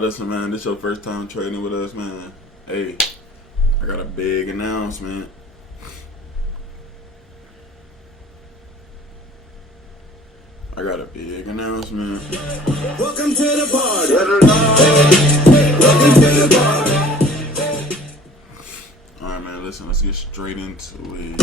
Listen, man, this your first time trading with us, man. Hey, I got a big announcement. Welcome to the party. Welcome to the party. Alright, man, listen, let's get straight into it.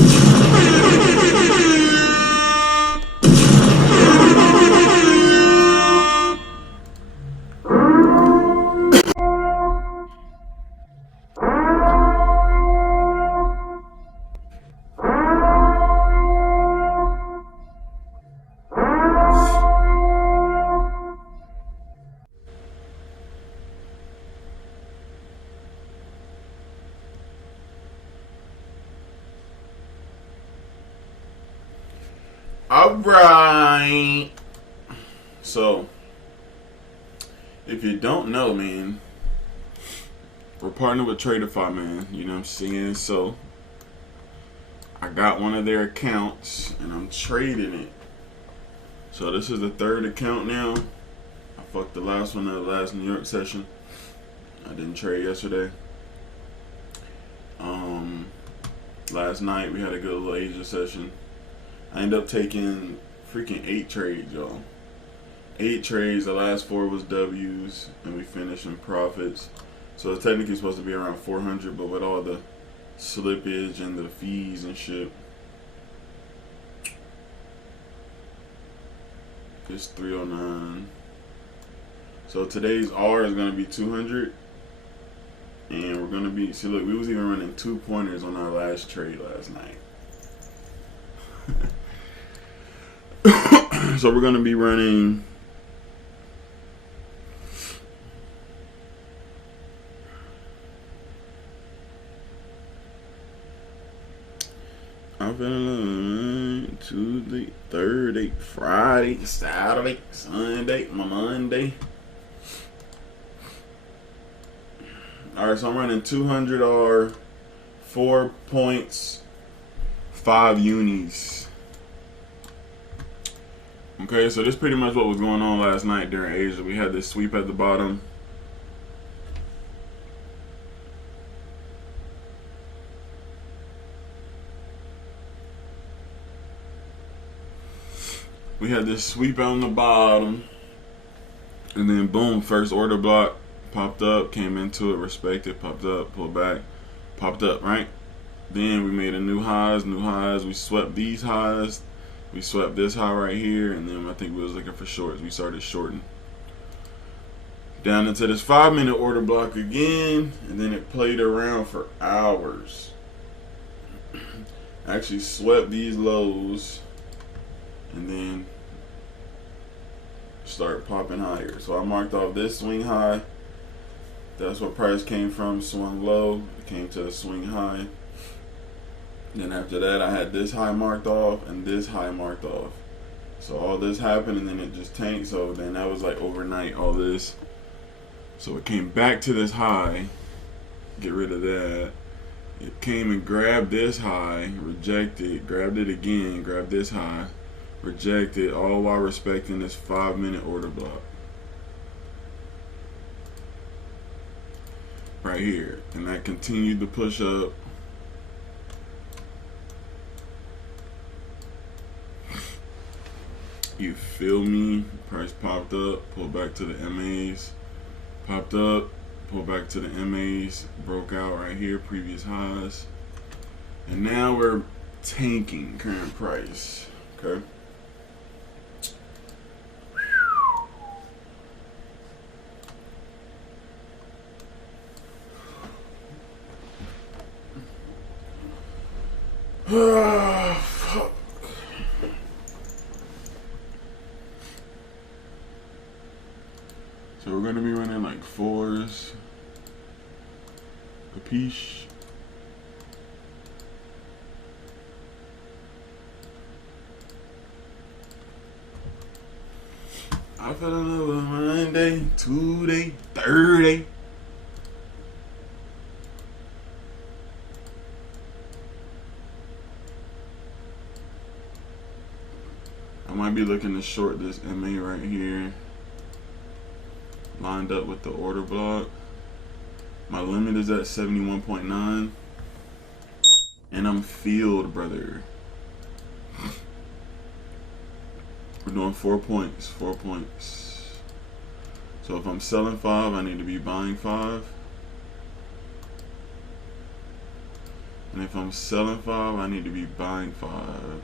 Alright. So, if you don't know, man, we're partnered with Tradeify, man. You know what I'm saying? So, I got one of their accounts and I'm trading it. So, this is the third account now. I fucked the last one, the last New York session. I didn't trade yesterday. Last night we had a good little Asia session. I ended up taking freaking 8 trades, y'all. 8 trades. The last 4 was W's, and we finished in profits. So it's technically supposed to be around 400, but with all the slippage and the fees and shit, it's 309. So today's R is gonna be 200, and we're gonna be. See, look, we was even running 2 pointers on our last trade last night. So we're going to be running Tuesday, Thursday, Friday, Saturday, Sunday, Monday. Alright, so I'm running 200 R, 4 points, 5 unis. Okay, so this is pretty much what was going on last night during Asia. We had this sweep at the bottom. We had this sweep on the bottom. And then boom, first order block popped up, came into it, respected, popped up, pulled back, popped up, right? Then we made a new highs. We swept these highs. We swept this high right here, and then I think we was looking for shorts. We started shorting. Down into this 5-minute order block again, and then it played around for hours. Actually swept these lows, and then start popping higher. So I marked off this swing high. That's what price came from. Swung low, it came to the swing high. Then after that, I had this high marked off and this high marked off. So all this happened, and then it just tanked. So then that was like overnight, all this. So it came back to this high. Get rid of that. It came and grabbed this high, rejected, grabbed it again, grabbed this high, rejected, all while respecting this 5-minute order block. right here, and that continued to push up. You feel me? Price popped up, pulled back to the MAs, popped up, pulled back to the MAs, broke out right here, previous highs, and now we're tanking current price. Okay. Fuck. So we're gonna be running like 4s, capiche? I fell in love with Monday, Tuesday, Thursday. I might be looking to short this MA right here, lined up with the order block. My limit is at 71.9, and I'm filled, brother. We're doing 4 points, 4 points. So if I'm selling 5, I need to be buying 5. And if I'm selling 5, I need to be buying 5.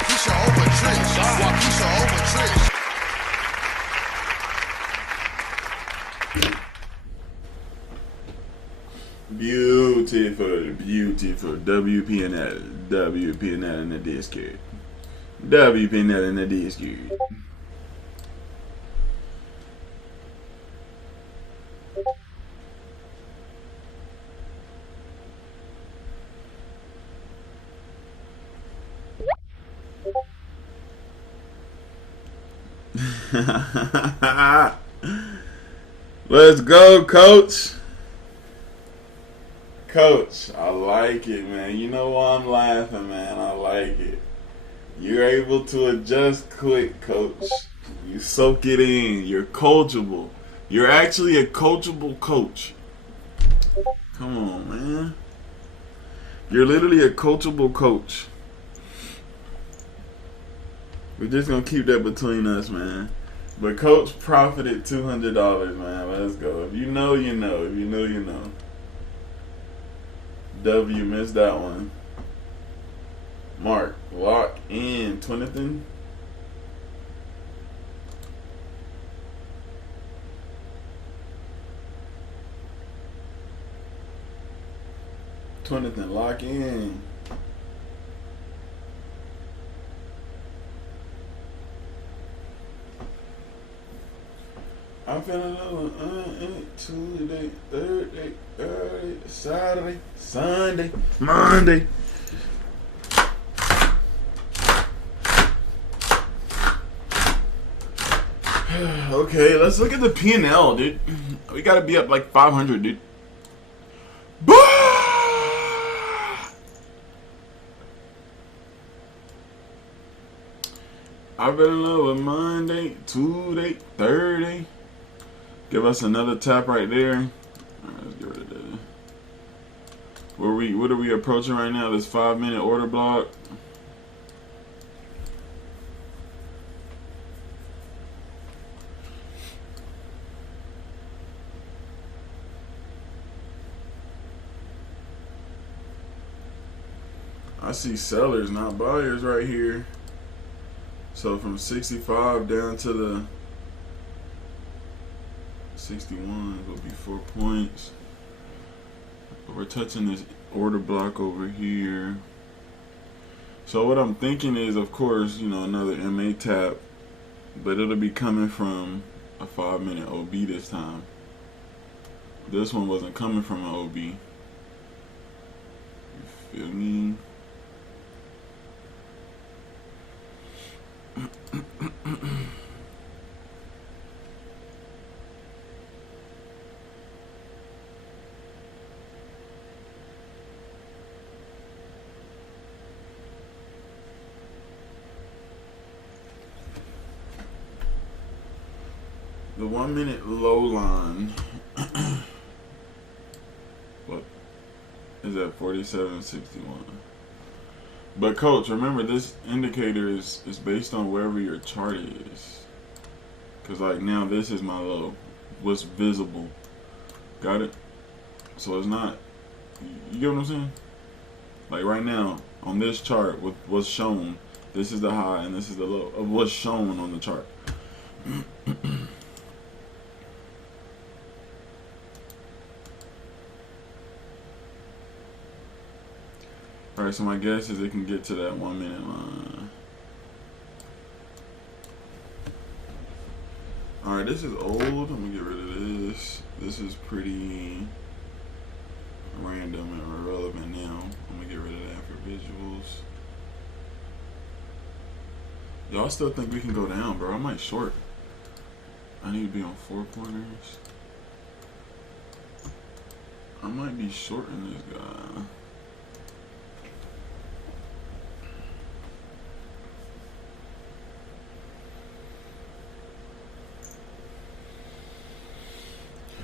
Waukesha over Trish. Waukesha over Trish. Beautiful, beautiful. WPNL, WPNL in the Discord. WPNL in the Discord. Let's go, coach. Coach, I like it, man. You know why I'm laughing, man. I like it. You're able to adjust quick, coach. You soak it in. You're coachable. You're actually a coachable coach. Come on, man. You're literally a coachable coach. We're just gonna keep that between us, man. But coach profited $200, man. Let's go. If you know, you know. If you know, you know. W missed that one. Mark, lock in. Twinathan. Twinathan, lock in. I'm feeling another Tuesday, Thursday, Friday, Saturday, Sunday, Monday. Okay, let's look at the P&L, dude. We gotta be up like 500, dude. I've been in love with Monday, Tuesday, Thursday. Give us another tap right there. Alright, let's get rid of that. What are we approaching right now? This 5-minute order block. I see sellers, not buyers right here. So from 65 down to the 61 will be 4 points. But we're touching this order block over here. So what I'm thinking is, of course, you know, another MA tap, but it'll be coming from a 5-minute OB this time. This one wasn't coming from an OB. You feel me? The 1-minute low line, what is that? 47.61. But coach, remember this indicator is based on wherever your chart is. Cause like now this is my low, what's visible. Got it? So it's not. You get what I'm saying? Like right now on this chart, with what's shown, this is the high and this is the low of what's shown on the chart. Alright, so my guess is it can get to that 1-minute line. Alright, this is old. I'm gonna get rid of this. This is pretty random and irrelevant now. I'm gonna get rid of that for visuals. Y'all still think we can go down, bro? I might short. I need to be on 4 pointers. I might be shorting this guy.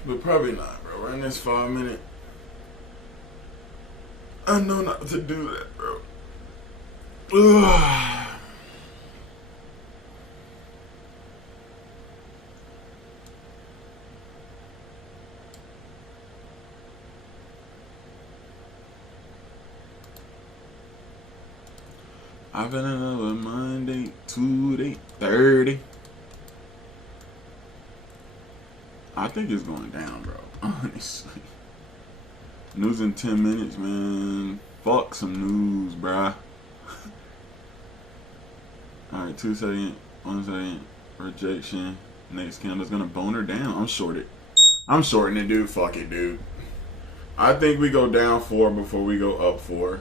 But probably not, bro. We're in this 5-minute. I know not to do that, bro. Ugh. I've been in love with today, 30. I think it's going down, bro. Honestly. News in 10 minutes, man. Fuck some news, bruh. Alright, 2 seconds, 1 second. Rejection. Next candle's gonna bone her down. I'm shorted. I'm shorting it, dude. Fuck it, dude. I think we go down 4 before we go up 4.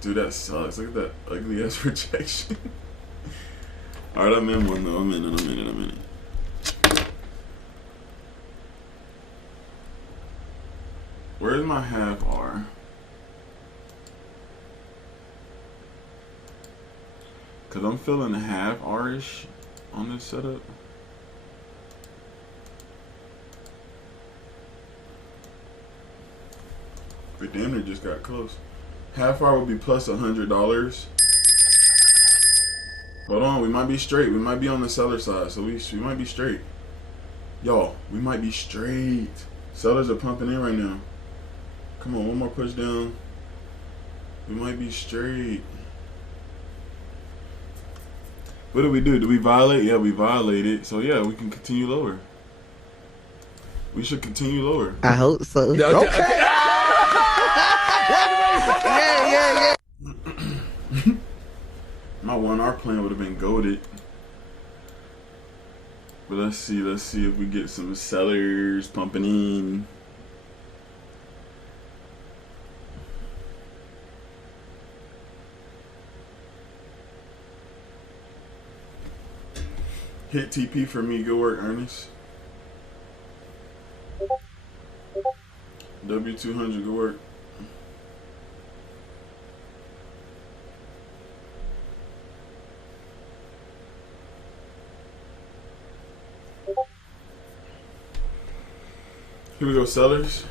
Dude, that sucks. Look at that ugly ass rejection. Alright, I'm in one though. I'm in it. Where's my half R? Cause I'm feeling half R-ish on this setup. We damn near just got close. Half R would be plus $100. Hold on, we might be straight. We might be on the seller side, so we might be straight. Y'all, we might be straight. Sellers are pumping in right now. Come on, one more push down. We might be straight. What do we do? Do we violate? Yeah, we violated. So yeah, we can continue lower. We should continue lower. I hope so. Okay. Yeah. My 1R plan would have been goated. But let's see if we get some sellers pumping in. Hit TP for me. Good work, Ernest. W200, good work. Here we go, sellers.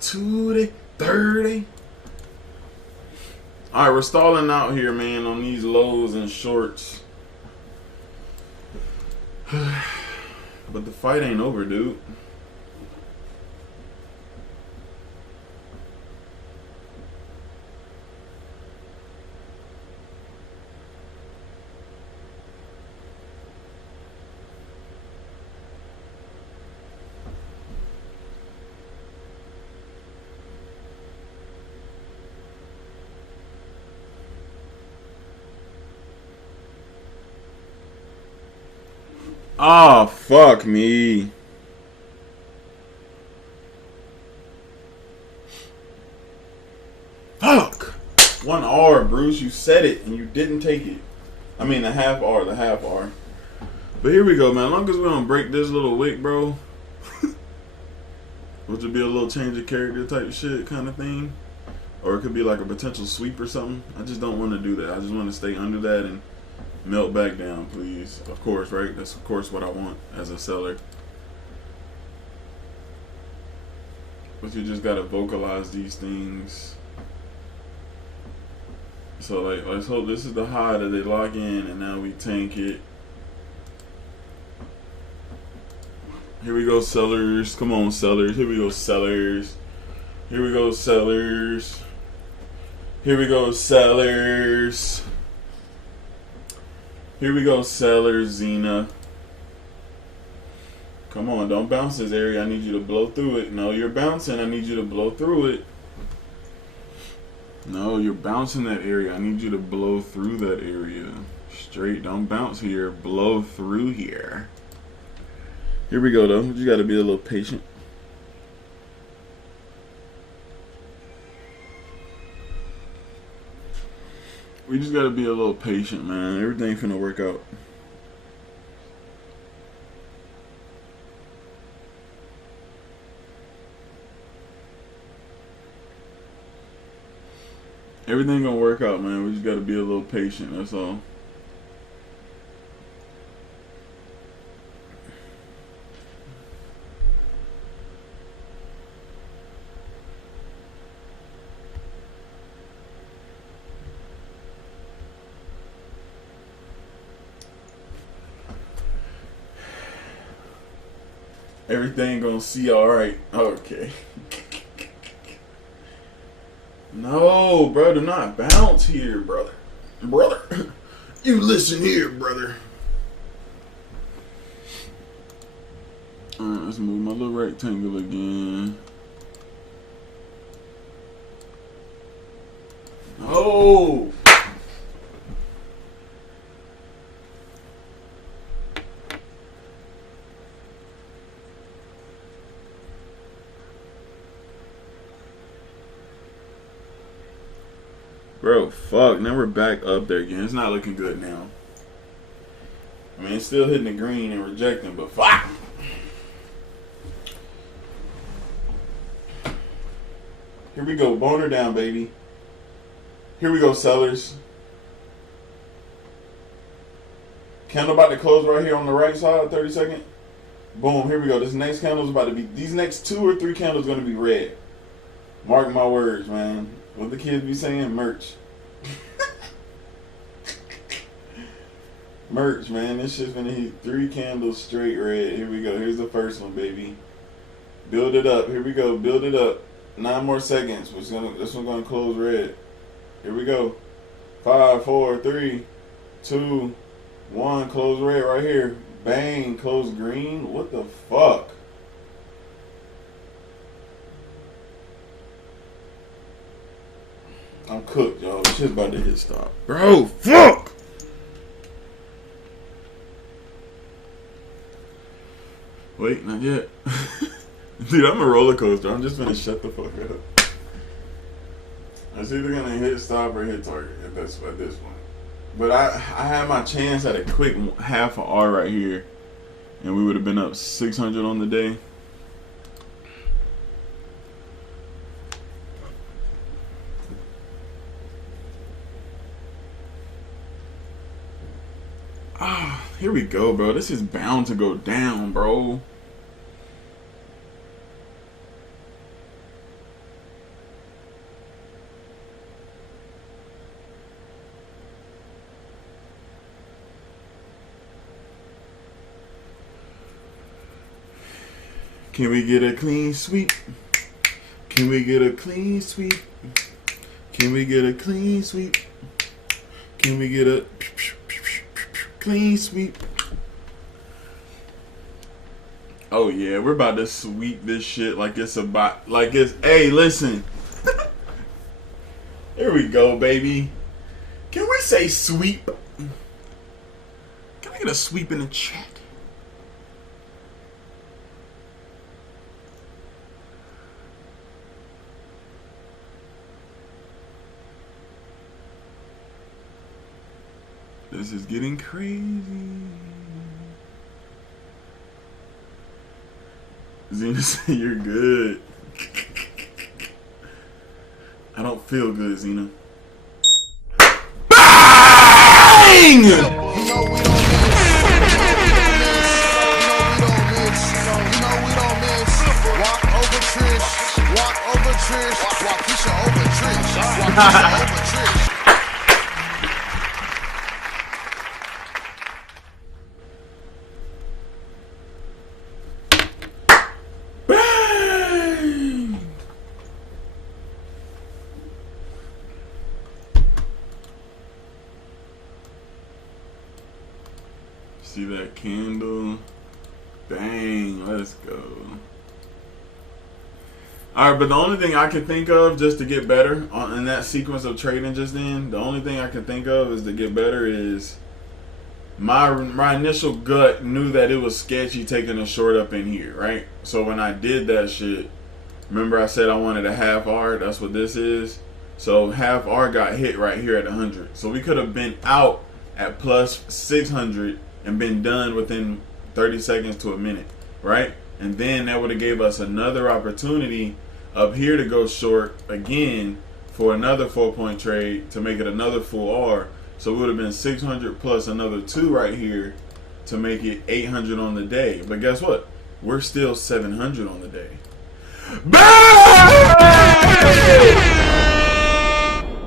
Today, 30. Alright, we're stalling out here, man, on these lows and shorts. But the fight ain't over, dude. Oh, fuck me. Fuck. 1R, Bruce. You said it and you didn't take it. I mean, the half R. But here we go, man. As long as we don't break this little wick, bro. Which would be a little change of character type shit kind of thing. Or it could be like a potential sweep or something. I just don't want to do that. I just want to stay under that and melt back down, please. Of course, right? That's of course what I want as a seller. But you just gotta vocalize these things. So like, let's hope this is the high that they lock in, and now we tank it. Here we go, sellers. Come on, sellers. Here we go, sellers. Here we go, sellers. Here we go, sellers. Here we go, sellers, Xena. Come on, don't bounce this area. I need you to blow through it. No, you're bouncing. I need you to blow through it. No, you're bouncing that area. I need you to blow through that area. Straight, don't bounce here. Blow through here. Here we go, though. You got to be a little patient. We just got to be a little patient, man. Everything finna work out. Everything gonna work out, man. We just gotta be a little patient, that's all. Everything gonna see alright. Okay. No, bro, do not bounce here, brother. Brother. You listen here, brother. Alright, let's move my little rectangle again. Oh! Bro, fuck. Now we're back up there again. It's not looking good now. I mean, it's still hitting the green and rejecting, but fuck! Here we go. Boner down, baby. Here we go, sellers. Candle about to close right here on the right side, 30 second. Boom, here we go. This next candle is about to be, these next 2 or 3 candles going to be red. Mark my words, man. What the kids be saying? Merch. Merch, man. This shit's gonna hit 3 candles straight red. Here we go. Here's the first one, baby. Build it up. Here we go. Build it up. 9 more seconds. This one's gonna close red. Here we go. 5, 4, 3, 2, 1. Close red right here. Bang. Close green. What the fuck? I'm cooked, y'all. Shit's about to hit stop. Bro, fuck! Wait, not yet. Dude, I'm a roller coaster. I'm just gonna shut the fuck up. It's either gonna hit stop or hit target at this point. But I had my chance at a quick half an R right here, and we would have been up 600 on the day. Ah, here we go, bro. This is bound to go down, bro. Can we get a clean sweep? Can we get a clean sweep? Can we get a clean sweep? Can we get a clean sweep? Oh yeah, we're about to sweep this shit like it's about, like it's, hey, listen. Here we go, baby. Can we say sweep? Can we get a sweep in the chat? This is getting crazy. Zena said you're good. I don't feel good, Zena. Bang! You know we don't miss. You know we don't miss. Walk over Trish. Walk over Trish. Walkisha over Trish. Walkisha over Trish. See that candle? Dang, let's go. Alright, but the only thing I can think of just to get better in that sequence of trading just then, the only thing I can think of is to get better is my initial gut knew that it was sketchy taking a short up in here, right? So when I did that shit, remember I said I wanted a half R? That's what this is. So half R got hit right here at 100. So we could have been out at plus 600 and been done within 30 seconds to a minute, right? And then that would have gave us another opportunity up here to go short again for another 4-point trade to make it another full R. So it would have been 600 plus another 2 right here to make it 800 on the day. But guess what? We're still 700 on the day. Bang!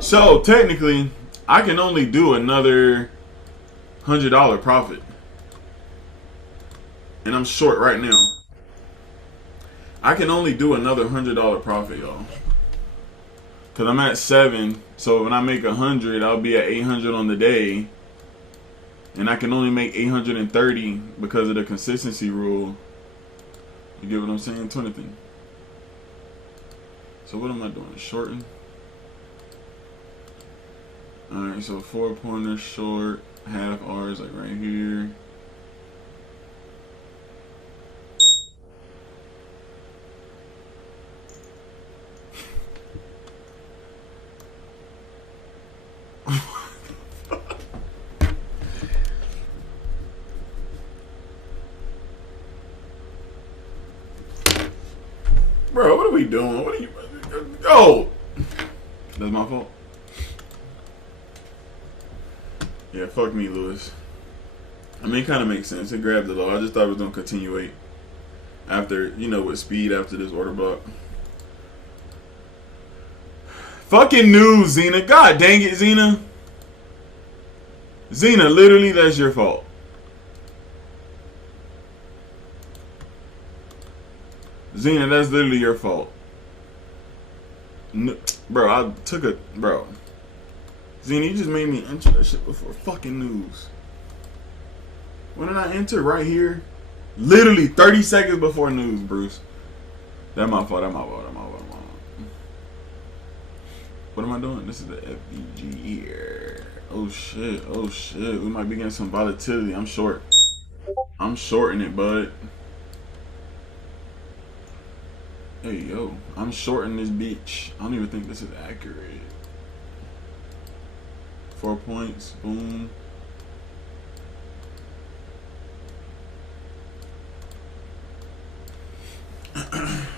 So technically, I can only do another $100 profit. And I'm short right now. I can only do another $100 profit, y'all. Cause I'm at 7, so when I make 100, I'll be at 800 on the day, and I can only make 830 because of the consistency rule. You get what I'm saying? 20 thing. So what am I doing? Shorten. All right, so 4-pointer short, half R's like right here. Bro, what are we doing? What are you... Oh! That's my fault? Yeah, fuck me, Lewis. I mean, it kind of makes sense. It grabbed the low. I just thought it was going to continuate after, you know, with speed after this order block. Fucking news, Xena. God dang it, Xena. Xena, literally, that's your fault. Xena, that's literally your fault. No, bro, I took a... Bro. Xena, you just made me enter that shit before fucking news. When did I enter? Right here? Literally 30 seconds before news, Bruce. That's my fault. That's my fault. That's my fault. What am I doing? This is the FBG here. Oh shit. Oh shit. We might be getting some volatility. I'm short. I'm shorting it, bud. Hey, yo. I'm shorting this bitch. I don't even think this is accurate. 4 points. Boom.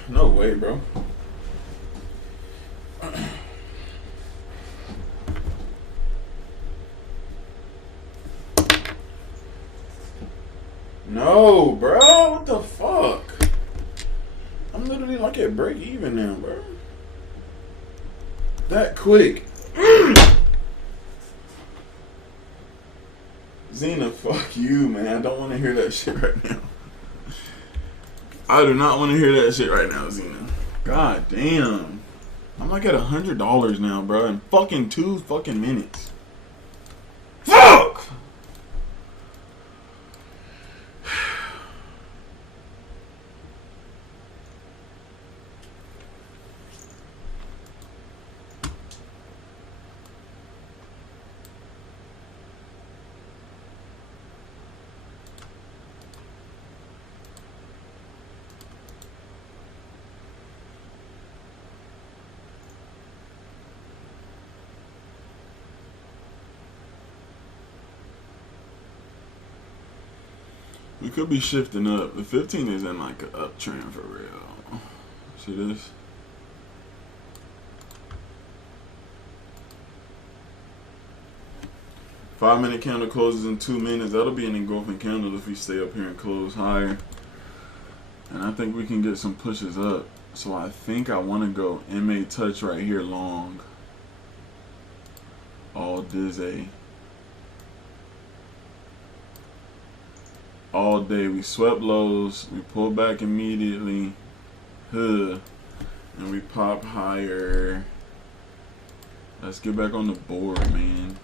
No way, bro. No, bro. What the fuck? I'm literally like at break even now, bro. That quick. Xena, fuck you, man. I don't want to hear that shit right now. I do not want to hear that shit right now, Xena. God damn. I'm like at $100 now, bro, in fucking 2 fucking minutes. Fuck! We could be shifting up. The 15 is in like an uptrend for real. See this? Five-minute candle closes in 2 minutes. That'll be an engulfing candle if we stay up here and close higher. And I think we can get some pushes up. So I think I want to go MA touch right here long. All dizzy. All day. We swept lows, we pull back immediately, and we pop higher. Let's get back on the board, man.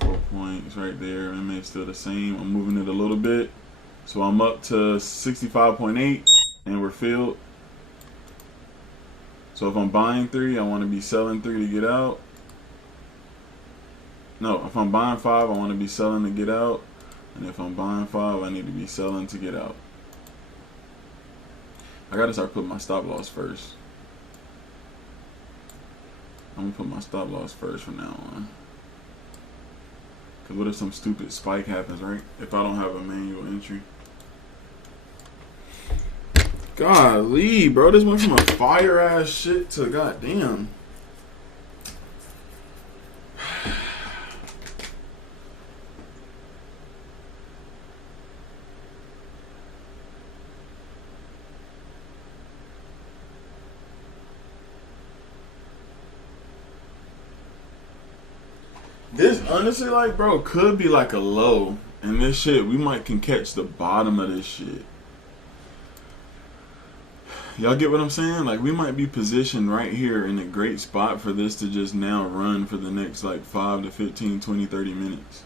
4 points right there. MA still the same. I'm moving it a little bit, so I'm up to 65.8 and we're filled. So if I'm buying 3, I want to be selling 3 to get out. No, if I'm buying 5, I want to be selling to get out. And if I'm buying 5, I need to be selling to get out. I got to start putting my stop loss first. I'm going to put my stop loss first from now on. Because what if some stupid spike happens, right? If I don't have a manual entry. Golly, bro. This went from a fire-ass shit to goddamn. This honestly, like, bro, could be like a low. And this shit, we might can catch the bottom of this shit. Y'all get what I'm saying? Like, we might be positioned right here in a great spot for this to just now run for the next like 5 to 15, 20, 30 minutes.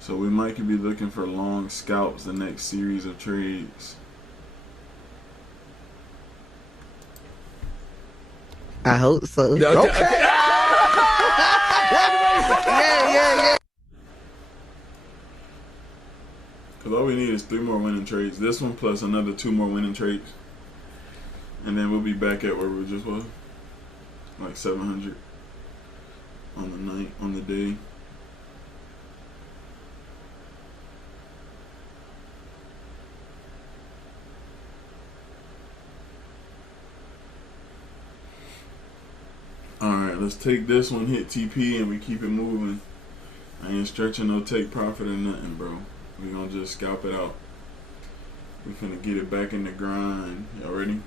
So we might be looking for long scalps the next series of trades. I hope so. Okay. Yeah. Because all we need is 3 more winning trades. This one plus another 2 more winning trades. And then we'll be back at where we just was. Like 700 on the night, on the day. Alright, let's take this one, hit TP, and we keep it moving. I ain't stretching no take profit or nothing, bro. We gonna just scalp it out. We finna get it back in the grind. Y'all ready?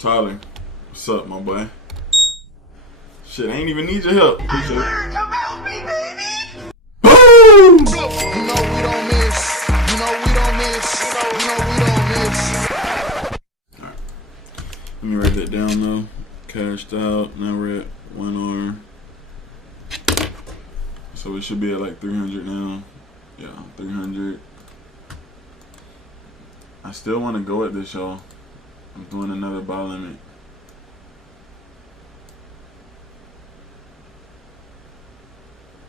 Tyler, what's up, my boy? Shit, I ain't even need your help. Appreciate it. About me, baby. Boom! You know we don't miss. You know we don't miss. You know we don't miss. Alright. Let me write that down though. Cashed out. Now we're at 1R. So we should be at like 300 now. Yeah, 300. I still want to go at this, y'all. I'm doing another buy limit.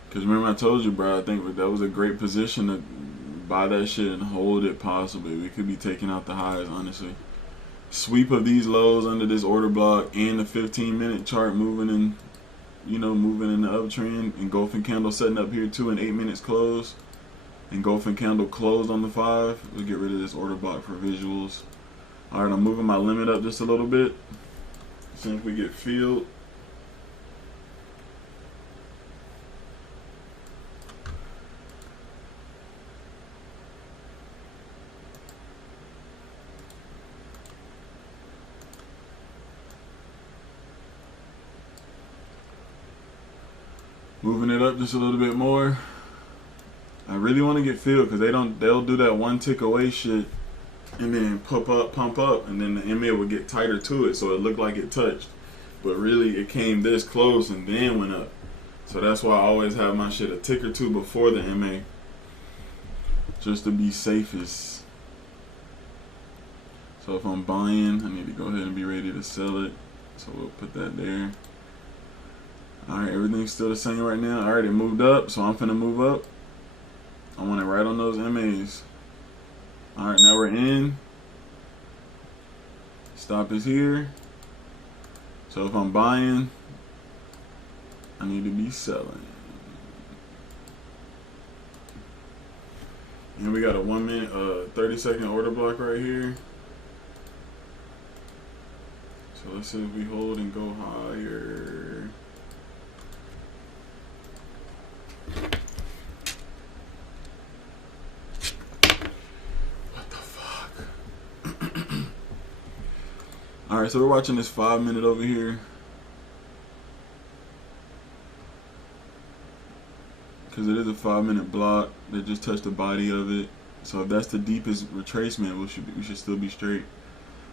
Because remember I told you, bro, I think that was a great position to buy that shit and hold it possibly. We could be taking out the highs, honestly. Sweep of these lows under this order block and the 15-minute chart moving in, you know, moving in the uptrend. Engulfing candle setting up here too in 8 minutes close. Engulfing candle closed on the 5. We'll get rid of this order block for visuals. Alright, I'm moving my limit up just a little bit. See if we get filled. Moving it up just a little bit more. I really want to get filled because they'll do that one tick away shit and then pump up, and then the MA will get tighter to it so it looked like it touched. But really it came this close and then went up. So that's why I always have my shit a tick or two before the MA. Just to be safest. So if I'm buying, I need to go ahead and be ready to sell it. So we'll put that there. Alright, everything's still the same right now. Alright, it moved up, so I'm finna move up. I want it right on those MAs. Alright, now we're in. Stop is here. So if I'm buying, I need to be selling. And we got a 1 minute, 30-second order block right here. So let's see if we hold and go higher. Alright, so we're watching this 5 minute over here. Because it is a 5 minute block. They just touched the body of it. So if that's the deepest retracement, we should still be straight.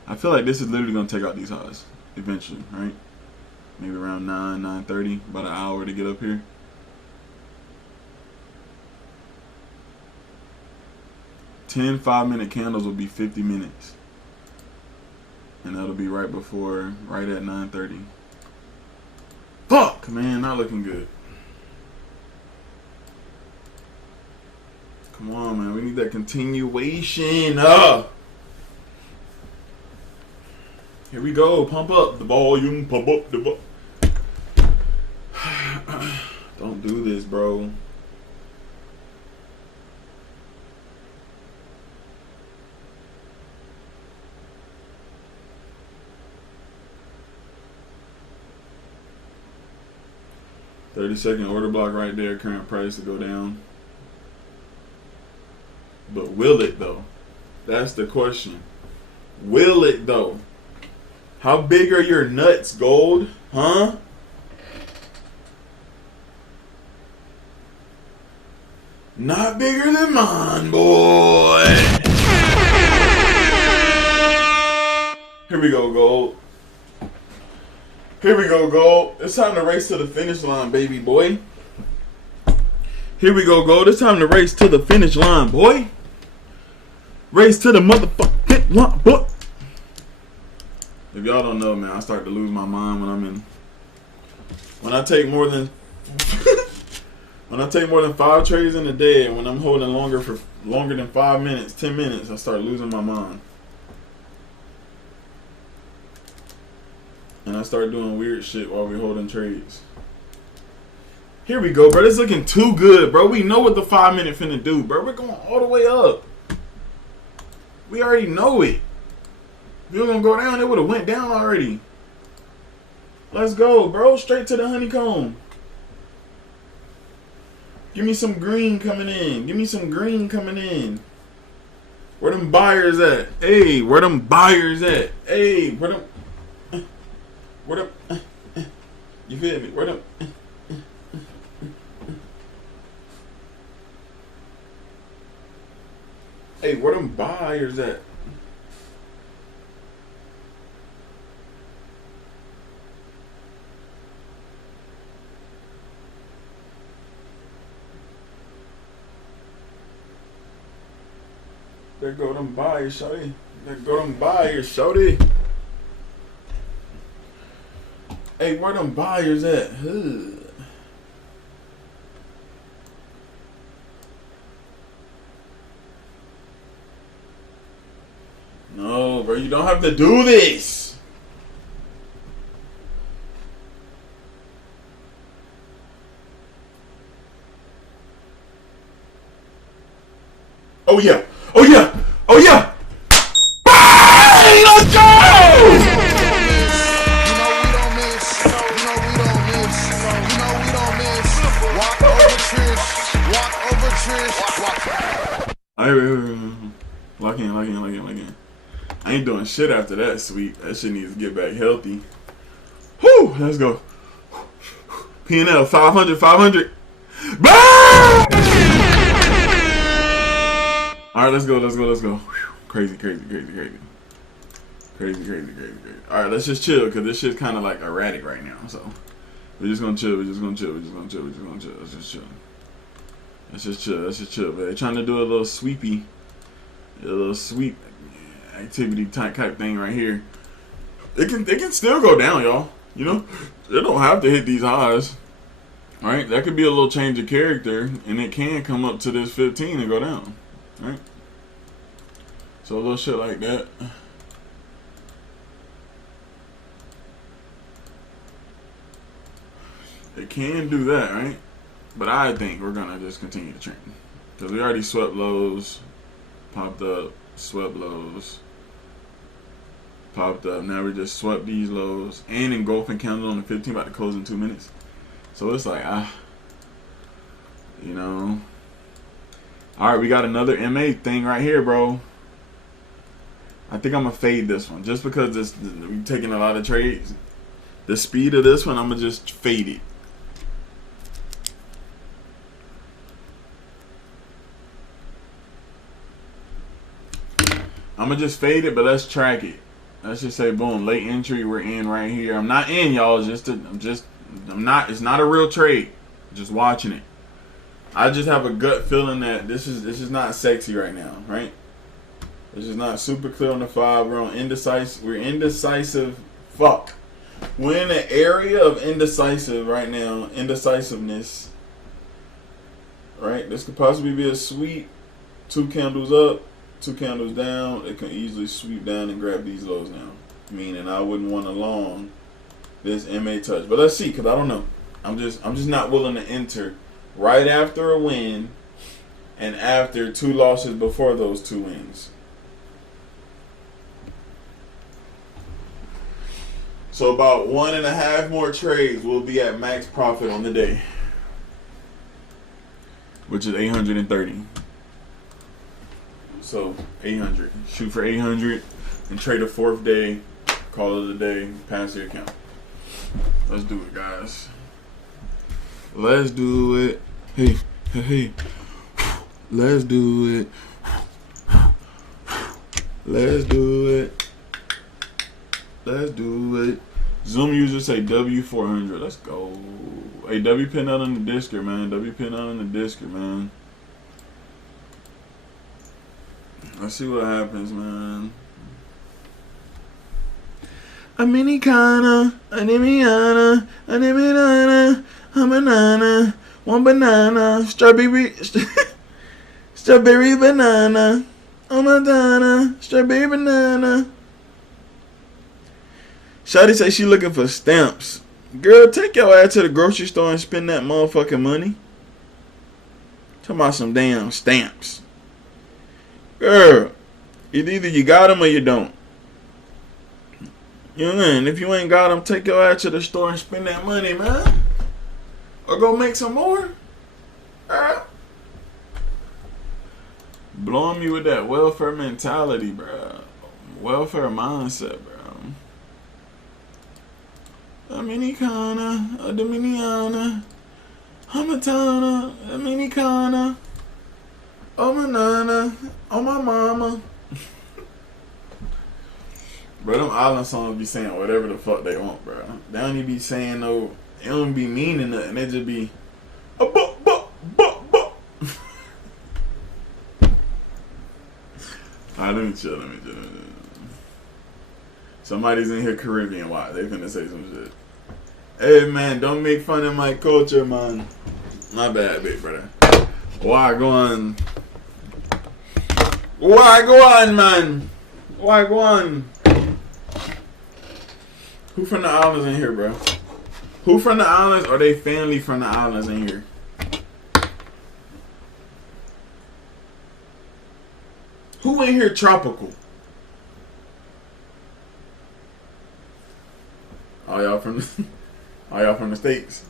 I feel like this is literally going to take out these highs eventually, right? Maybe around 9:30, about an hour to get up here. 10 5-minute candles will be 50 minutes. And that'll be right at 9:30. Fuck, man, not looking good. Come on, man, we need that continuation. Here we go, pump up the volume, pump up the volume. Don't do this, bro. $30-second order block right there, current price to go down. But will it though? That's the question. Will it though? How big are your nuts, gold? Huh? Not bigger than mine, boy. Here we go, gold. Here we go, gold. It's time to race to the finish line, baby boy. Here we go, gold. It's time to race to the finish line, boy. Race to the motherfucking line, boy. If y'all don't know, man, I start to lose my mind when I take more than when I take more than 5 trades in a day, and when I'm holding longer than 5 minutes, 10 minutes, I start losing my mind. And I start doing weird shit while we're holding trades. Here we go, bro. It's looking too good, bro. We know what the 5 minute finna do, bro. We're going all the way up. We already know it. If it was gonna go down, it would have went down already. Let's go, bro. Straight to the honeycomb. Give me some green coming in. Give me some green coming in. Where them buyers at? Hey, where them buyers at? Hey, where them... You feel me? Where them... Hey, where them buyers at? There go them buyers, shawty. There go them buyers, shawty. Hey, where them buyers at? Ugh. No, bro, you don't have to do this. Oh yeah. Oh yeah! Oh yeah! Bang! Let's go! You know we don't miss. You know we don't miss. You know we don't miss. Walk over Trish. Walk over Trish. Walk. Lock in. I ain't doing shit after that sweep. That shit needs to get back healthy. Whew! Let's go. P&L 500. Bang! Alright, let's go. Whew. Crazy. Alright, let's just chill, because this shit's kind of like erratic right now. So, we're just gonna chill. Let's just chill, man. Trying to do a little sweep activity type thing right here. It can still go down, y'all. You know, it don't have to hit these highs. Alright, that could be a little change of character, and it can come up to this 15 and go down. Right? So a little shit like that. It can do that, right? But I think we're gonna just continue to trend. Because we already swept lows, popped up, swept lows, popped up. Now we just swept these lows and engulfing candle on the 15, about to close in 2 minutes. So it's like, you know. Alright, we got another MA thing right here, bro. I think I'm going to fade this one. Just because we're taking a lot of trades. The speed of this one, I'm going to just fade it. I'm going to just fade it, but let's track it. Let's just say, boom, late entry, we're in right here. I'm not in, y'all. It's not a real trade. Just watching it. I just have a gut feeling that this is not sexy right now, right? This is not super clear on the 5. We're indecisive. We're indecisive. Fuck. We're in an area of indecisive right now. Indecisiveness. Right? This could possibly be a sweep. 2 candles up, 2 candles down. It can easily sweep down and grab these lows now. Meaning I wouldn't want to long this MA touch. But let's see, because I don't know. I'm just not willing to enter right after a win and after 2 losses before those 2 wins. So about 1.5 more trades will be at max profit on the day, which is 830. So 800. Shoot for 800 and trade a 4th day. Call it a day. Pass the account. Let's do it, guys. Let's do it. Hey. Let's do it. Let's do it. Let's do it. Zoom users say W400. Let's go. Hey, W pin out on the Discord, man. W pin out on the Discord, man. Let's see what happens, man. A mini kana, a nimiana, a niminana, a banana, one banana, strawberry, strawberry banana, oh Madonna, strawberry banana. Shawty say she looking for stamps. Girl, take your ass to the grocery store and spend that motherfucking money. Talking about some damn stamps. Girl, either you got them or you don't. You know, and if you ain't got them, take your ass to the store and spend that money, man. Or go make some more. Blowing me with that welfare mentality, bro. Welfare mindset, bro. A minicana, a dominiana, a matana, a minicana, oh my nana, oh my mama. Bro, them island songs be saying whatever the fuck they want, bro. They don't even be saying no, they don't be meaning nothing. They just be a buck. Alright, let me chill. Somebody's in here Caribbean. Why? They finna say some shit. Hey, man, don't make fun of my culture, man. My bad, big brother. Why go on, man? Why go on? Who from the islands in here, bro? Who from the islands or they family from the islands in here? Who in here tropical? All y'all from the States?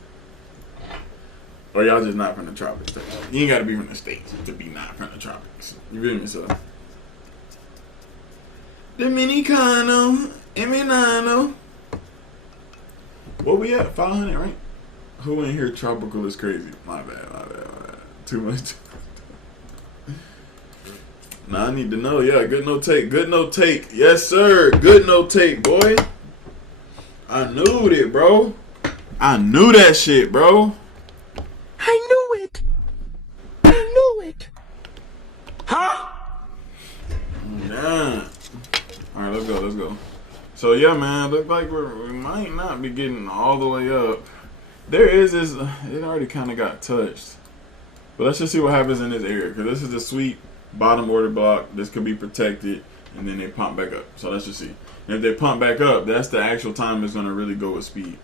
Or y'all just not from the tropics? You ain't gotta be from the States to be not from the tropics. You feel me, so? Dominicano, Eminano. What we at? 500, right? Who in here tropical is crazy? My bad. Too much. Nah, I need to know. Yeah, good no take. Yes, sir. Good no take, boy. I knew it, bro. I knew that shit, bro. I knew it. Huh? Nah. Alright, let's go. So, yeah, man. Look like we might not be getting all the way up. There is this. It already kind of got touched. But let's just see what happens in this area. Because this is a sweet bottom order block. This could be protected. And then they pump back up. So let's just see. And if they pump back up, that's the actual time it's going to really go with speed.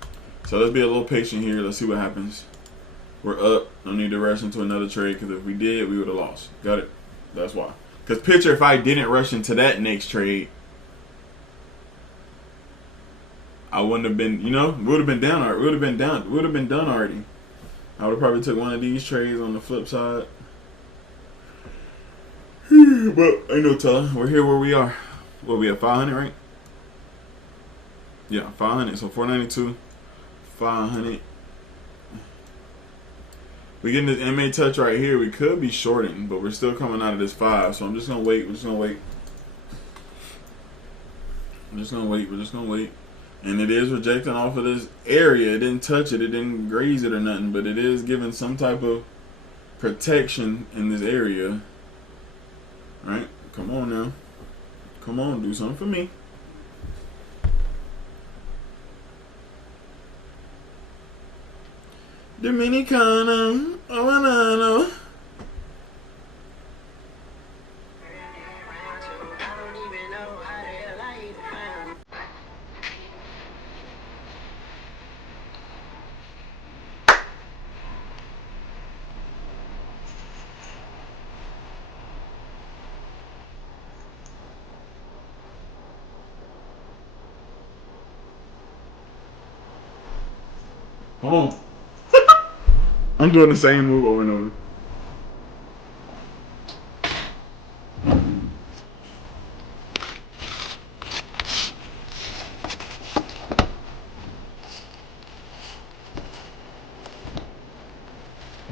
So let's be a little patient here. Let's see what happens. We're up. No need to rush into another trade. Because if we did, we would have lost. Got it? That's why. Because picture if I didn't rush into that next trade, I wouldn't have been, we would have been down already. We would have been done already. I would have probably took one of these trades on the flip side. But ain't no telling. We're here where we are. What, we at 500, right? Yeah, 500. So 492, 500. We getting this MA touch right here. We could be shorting, but we're still coming out of this 5. So I'm just gonna wait. We're just gonna wait. And it is rejecting off of this area. It didn't touch it. It didn't graze it or nothing. But it is giving some type of protection in this area. Right? Come on now. Come on, do something for me. Dominicana, Omanano. Oh. I'm doing the same move over and over.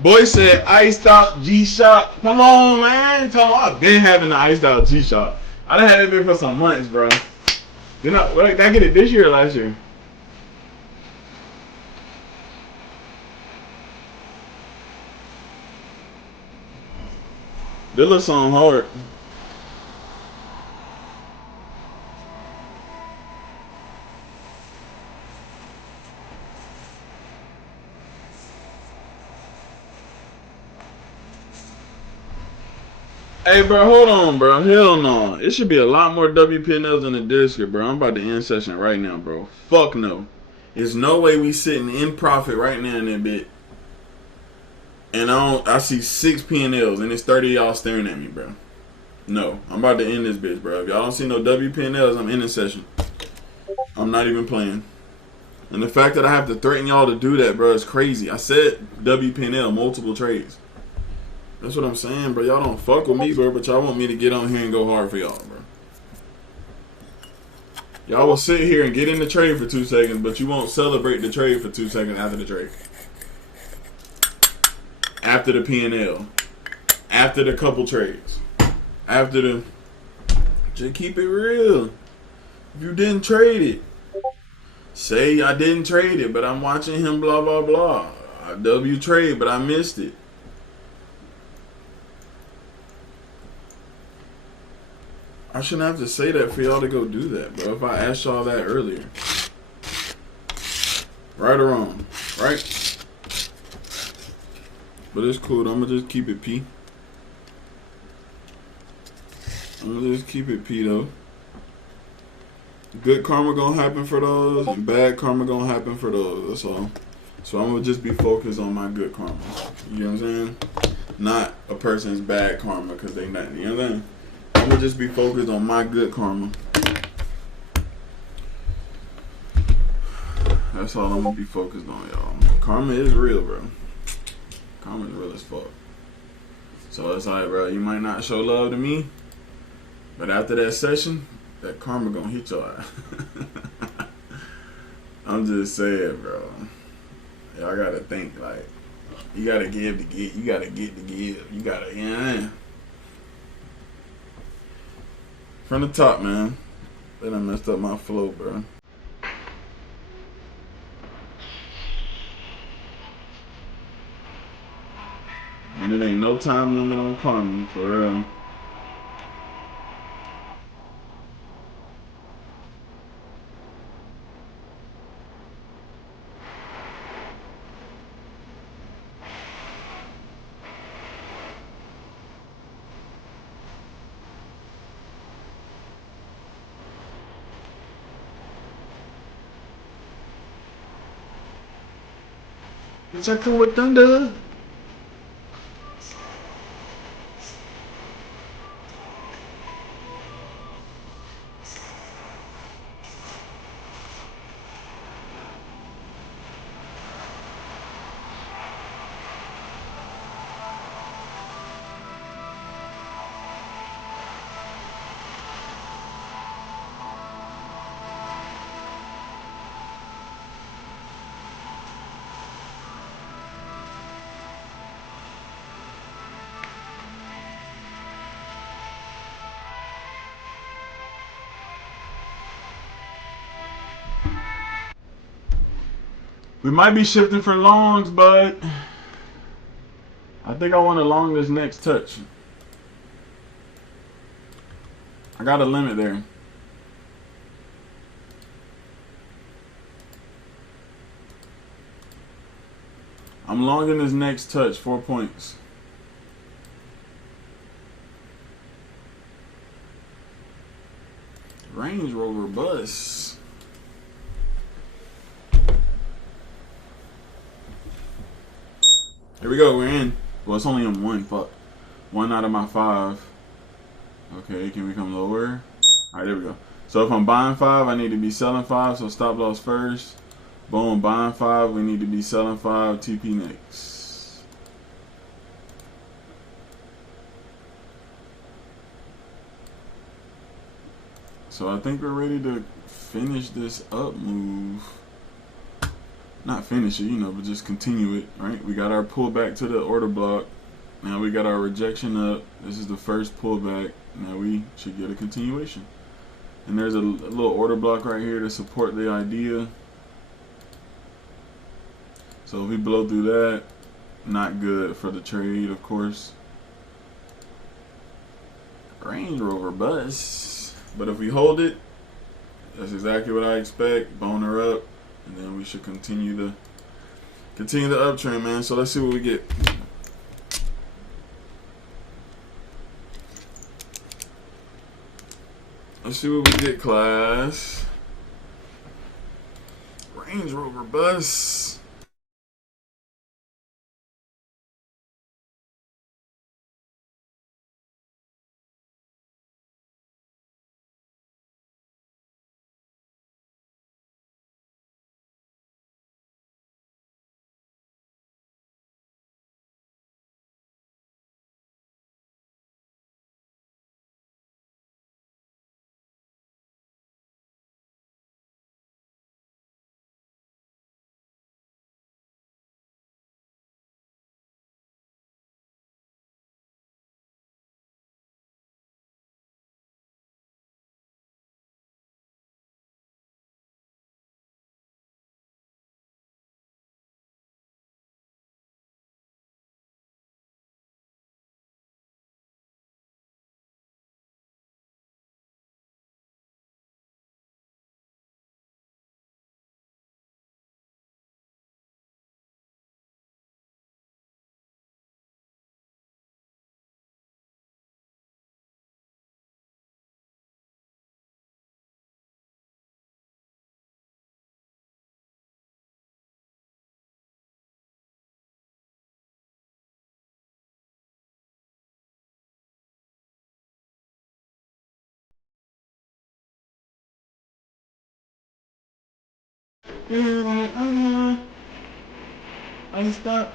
Boy said iced out G-Shock. Come on, man. I've been having the iced out G-Shock. I done had it been for some months, bro. Did I get it this year or last year? This little song hard. Hey, bro, hold on, bro. Hell no. It should be a lot more WPNLs in the Discord, bro. I'm about to end session right now, bro. Fuck no. There's no way we sitting in profit right now in that bit. And I see 6 PNLs and it's 30 of y'all staring at me, bro. No. I'm about to end this bitch, bro. If y'all don't see no WPNLs, I'm ending session. I'm not even playing. And the fact that I have to threaten y'all to do that, bro, is crazy. I said WPNL, multiple trades. That's what I'm saying, bro. Y'all don't fuck with me, bro, but y'all want me to get on here and go hard for y'all, bro. Y'all will sit here and get in the trade for 2 seconds, but you won't celebrate the trade for 2 seconds after the trade. After the P&L. After the couple trades. After the... Just keep it real. If you didn't trade it, say I didn't trade it, but I'm watching him blah, blah, blah. I W trade, but I missed it. I shouldn't have to say that for y'all to go do that, bro. If I asked y'all that earlier. Right or wrong, right? But it's cool. I'm going to just keep it P. I'm going to just keep it P, though. Good karma going to happen for those, and bad karma going to happen for those. That's all. So I'm going to just be focused on my good karma. You know what I'm saying? Not a person's bad karma because they not. You know what I'm saying? I'm gonna just be focused on my good karma. That's all I'm gonna be focused on, y'all. Karma is real, bro. Karma is real as fuck. So it's like, bro, you might not show love to me, but after that session, that karma gonna hit your eye. I'm just saying, bro. Y'all gotta think, like, you gotta give to get, you gotta get to give, you gotta, you know what I mean? From the top, man. Then I messed up my flow, bro. And it ain't no time limit on karma, for real. Bitch, I come with thunder. We might be shifting for longs, but I think I want to long this next touch. I got a limit there. I'm longing this next touch, 4 points. Range Rover bus. Here we go, we're in. Well, it's only on 1, fuck. 1 out of my 5. Okay, can we come lower? Alright, there we go. So if I'm buying 5, I need to be selling 5, so stop loss first. Boom, buying 5, we need to be selling 5, TP next. So I think we're ready to finish this up move. not finish it, you know, but just continue it, right? We got our pullback to the order block. Now we got our rejection up. This is the first pullback. Now we should get a continuation. And there's a little order block right here to support the idea. So if we blow through that, not good for the trade, of course. Range Rover bus. But if we hold it, that's exactly what I expect. Bone her up, and then we should continue the uptrend, man. So let's see what we get. Let's see what we get, class. Range Rover bus. I stop.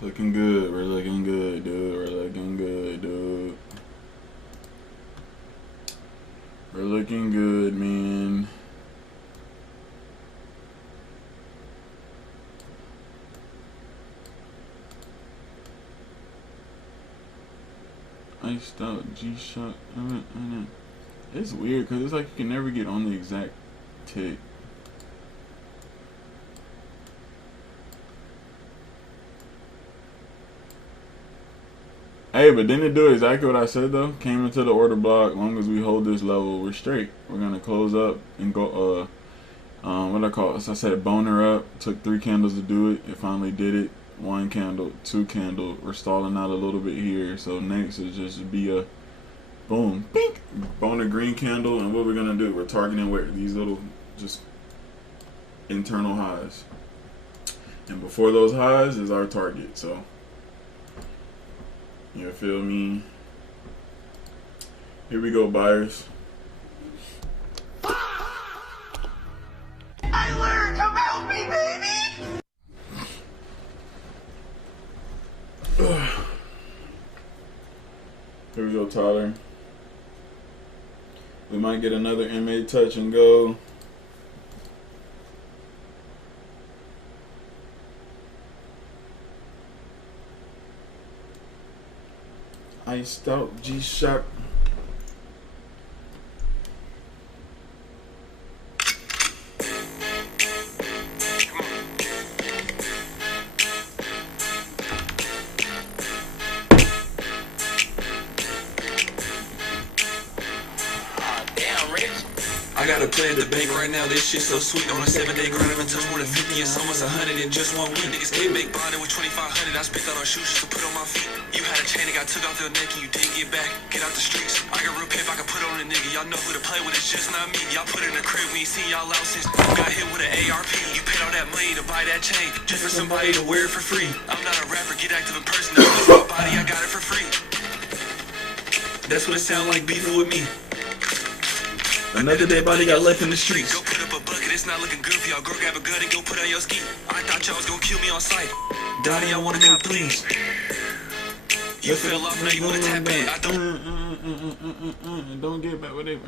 Looking good. We're looking good, dude. We're looking good, dude. We're looking good, man. Iced out G-Shock. It's weird because it's like you can never get on the exact tick. Hey, but didn't it do exactly what I said though? Came into the order block. As long as we hold this level, we're straight. We're gonna close up and go. What I call it? So I said boner up. Took 3 candles to do it. It finally did it. 1 candle, 2 candle. We're stalling out a little bit here. So next is just be a boom, pink, boner green candle. And what we're gonna do? We're targeting where these little just internal highs. And before those highs is our target. So. You feel me? Here we go, buyers. I learned to help me, baby! Here we go, Tyler. We might get another MA touch and go. Iced out G-Shock. I gotta play at the bank right now, this shit so sweet. On a 7-day grind, I've been touched more than 50 and almost 100 in just 1 week. Niggas can't make bonded with 2,500. I spent out on shoes just to put on my feet. You had a chain that got took off your neck and you didn't get back. Get out the streets. I got real paper I can put on a nigga. Y'all know who to play with, it's just not me. Y'all put in the crib, we ain't seen y'all out since got hit with an ARP. You paid all that money to buy that chain just for somebody to wear it for free. I'm not a rapper, get active in person. That's my body, I got it for free. That's what it sound like beefing with me. Another dead body got left in the streets. Go put up a bucket, it's not looking good for y'all. Go grab a gun and go put on your ski. I thought y'all was gonna kill me on sight. Donnie, I wanna come please. You fell off, now you wanna tap in. I don't. Don't get back with they